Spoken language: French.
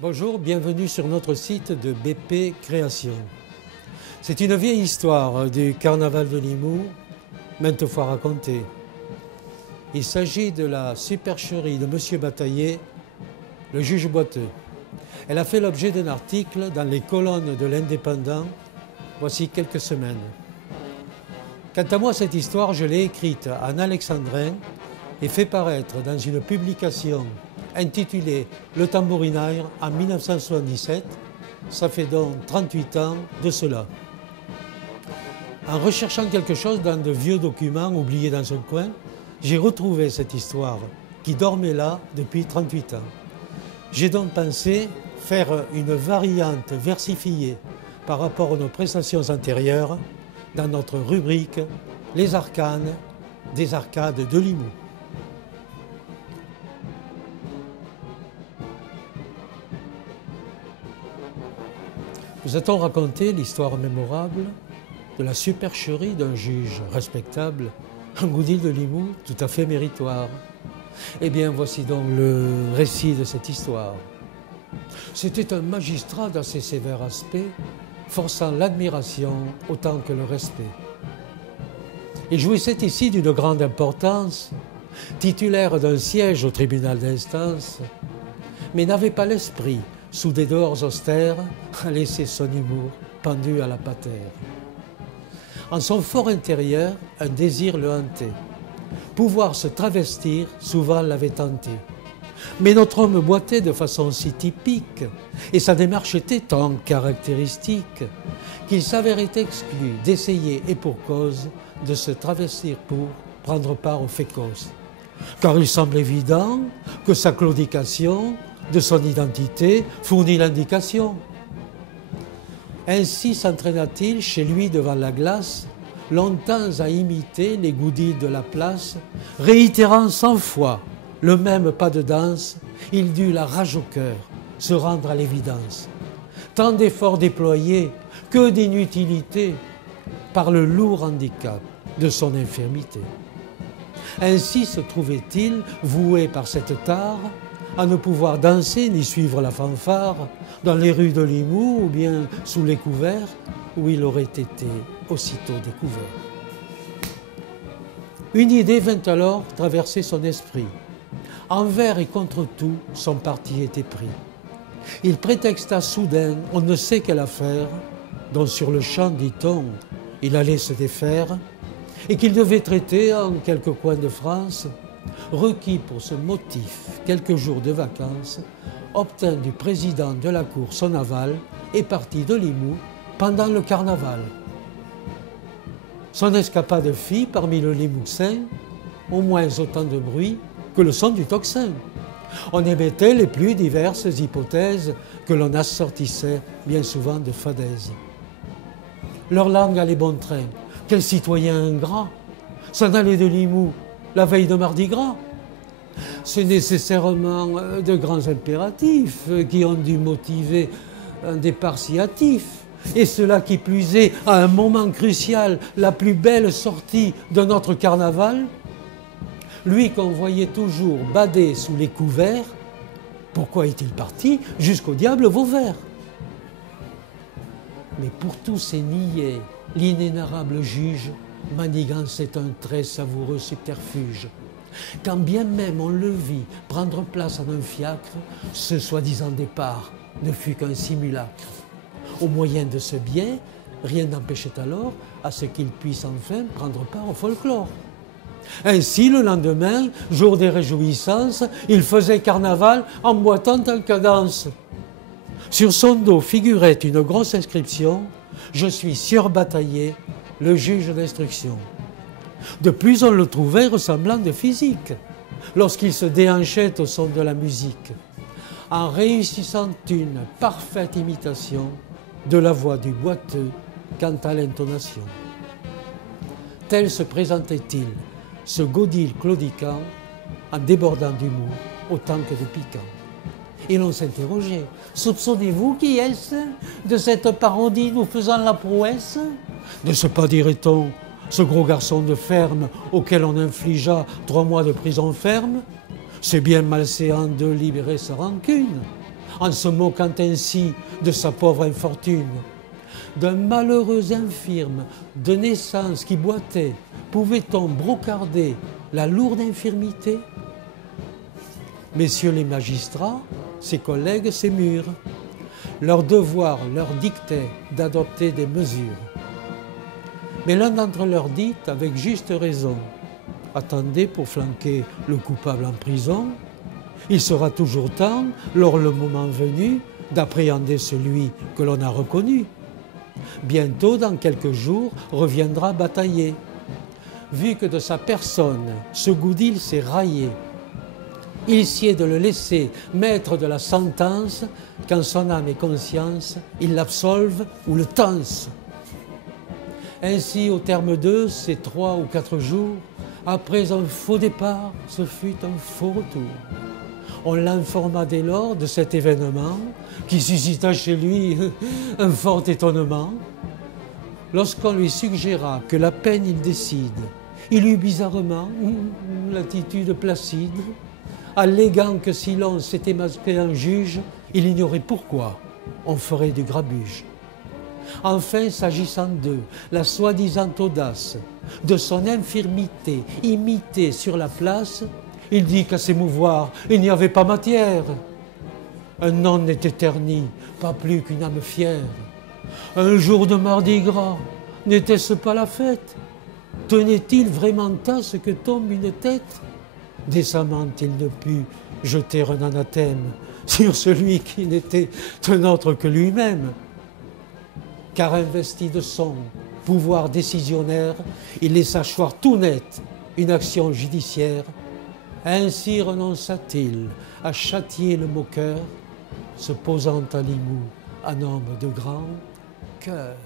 Bonjour, bienvenue sur notre site de BP Création. C'est une vieille histoire du carnaval de Limoux, maintes fois racontée. Il s'agit de la supercherie de M. Bataillé, le juge boiteux. Elle a fait l'objet d'un article dans les colonnes de l'Indépendant, voici quelques semaines. Quant à moi, cette histoire, je l'ai écrite en alexandrin et fait paraître dans une publication intitulée Le Tambourinaire en 1977. Ça fait donc 38 ans de cela. En recherchant quelque chose dans de vieux documents oubliés dans un coin, j'ai retrouvé cette histoire qui dormait là depuis 38 ans. J'ai donc pensé faire une variante versifiée par rapport à nos prestations antérieures dans notre rubrique Les arcanes des arcades de Limoux. Nous a-t-on raconté l'histoire mémorable de la supercherie d'un juge respectable, un goudil de Limoux tout à fait méritoire? Eh bien, voici donc le récit de cette histoire. C'était un magistrat d'assez sévère aspect, forçant l'admiration autant que le respect. Il jouissait ici d'une grande importance, titulaire d'un siège au tribunal d'instance, mais n'avait pas l'esprit, sous des dehors austères, à laisser son humour pendu à la patère. En son fort intérieur, un désir le hantait. Pouvoir se travestir, souvent l'avait tenté. Mais notre homme boitait de façon si typique, et sa démarche était tant caractéristique, qu'il s'avérait exclu d'essayer, et pour cause, de se travestir pour prendre part au fécos. Car il semble évident que sa claudication de son identité fournit l'indication. Ainsi s'entraîna-t-il chez lui devant la glace, longtemps à imiter les goudis de la place, réitérant 100 fois le même pas de danse, il dut la rage au cœur se rendre à l'évidence. Tant d'efforts déployés, que d'inutilité, par le lourd handicap de son infirmité. Ainsi se trouvait-il, voué par cette tare, à ne pouvoir danser ni suivre la fanfare dans les rues de Limoux ou bien sous les couverts où il aurait été aussitôt découvert. Une idée vint alors traverser son esprit. Envers et contre tout, son parti était pris. Il prétexta soudain, on ne sait quelle affaire, dont sur le champ, dit-on, il allait se défaire, et qu'il devait traiter en quelques coins de France, requis pour ce motif quelques jours de vacances, obtint du président de la cour son aval et partit de Limoux pendant le carnaval. Son escapade fit parmi le Limousin au moins autant de bruit que le son du tocsin. On émettait les plus diverses hypothèses que l'on assortissait bien souvent de fadaises. Leur langue allait bon train. Quel citoyen ingrat s'en allait de Limoux la veille de Mardi Gras. C'est nécessairement de grands impératifs qui ont dû motiver un départ si hâtif. Et cela qui plus est, à un moment crucial, la plus belle sortie de notre carnaval. Lui qu'on voyait toujours bader sous les couverts, pourquoi est-il parti jusqu'au diable Vauvert? Mais pour tous ces niais, l'inénarrable juge manigançait un très savoureux subterfuge. Quand bien même on le vit prendre place en un fiacre, ce soi-disant départ ne fut qu'un simulacre. Au moyen de ce bien, rien n'empêchait alors à ce qu'il puisse enfin prendre part au folklore. Ainsi, le lendemain, jour des réjouissances, il faisait carnaval en boitant en cadence. Sur son dos figurait une grosse inscription « Je suis Sieur Bataillé, le juge d'instruction ». De plus, on le trouvait ressemblant de physique, lorsqu'il se déhanchait au son de la musique, en réussissant une parfaite imitation de la voix du boiteux quant à l'intonation. Tel se présentait-il, ce godille claudiquant, en débordant d'humour autant que de piquant. Et l'on s'interrogeait, soupçonnez-vous qui est-ce de cette parodie nous faisant la prouesse? Ne se pas, dirait-on, ce gros garçon de ferme auquel on infligea 3 mois de prison ferme? C'est bien malséant de libérer sa rancune. en se moquant ainsi de sa pauvre infortune. D'un malheureux infirme de naissance qui boitait, pouvait-on brocarder la lourde infirmité? Messieurs les magistrats, ses collègues, ses mûrs, leur devoir leur dictait d'adopter des mesures. Mais l'un d'entre eux leur dit, avec juste raison, « Attendez pour flanquer le coupable en prison, il sera toujours temps, lors le moment venu, d'appréhender celui que l'on a reconnu. Bientôt, dans quelques jours, reviendra batailler. Vu que de sa personne, ce goudil s'est raillé, il sied de le laisser maître de la sentence, qu'en son âme et conscience, il l'absolve ou le tense. » Ainsi, au terme de ces 3 ou 4 jours, après un faux départ, ce fut un faux retour. On l'informa dès lors de cet événement qui suscita chez lui un fort étonnement. Lorsqu'on lui suggéra que la peine il décide, il eut bizarrement l'attitude placide, alléguant que si l'on s'était masqué en juge, il ignorait pourquoi on ferait du grabuge. Enfin, s'agissant d'eux, la soi-disant audace de son infirmité imitée sur la place, il dit qu'à s'émouvoir, il n'y avait pas matière. Un nom n'était terni, pas plus qu'une âme fière. Un jour de mardi gras, n'était-ce pas la fête? Tenait-il vraiment à ce que tombe une tête? Décemment, il ne put jeter un anathème sur celui qui n'était un autre que lui-même. Car investi de son pouvoir décisionnaire, il laissa choir tout net une action judiciaire. Ainsi renonça-t-il à châtier le moqueur, se posant à Limoux un homme de grand cœur.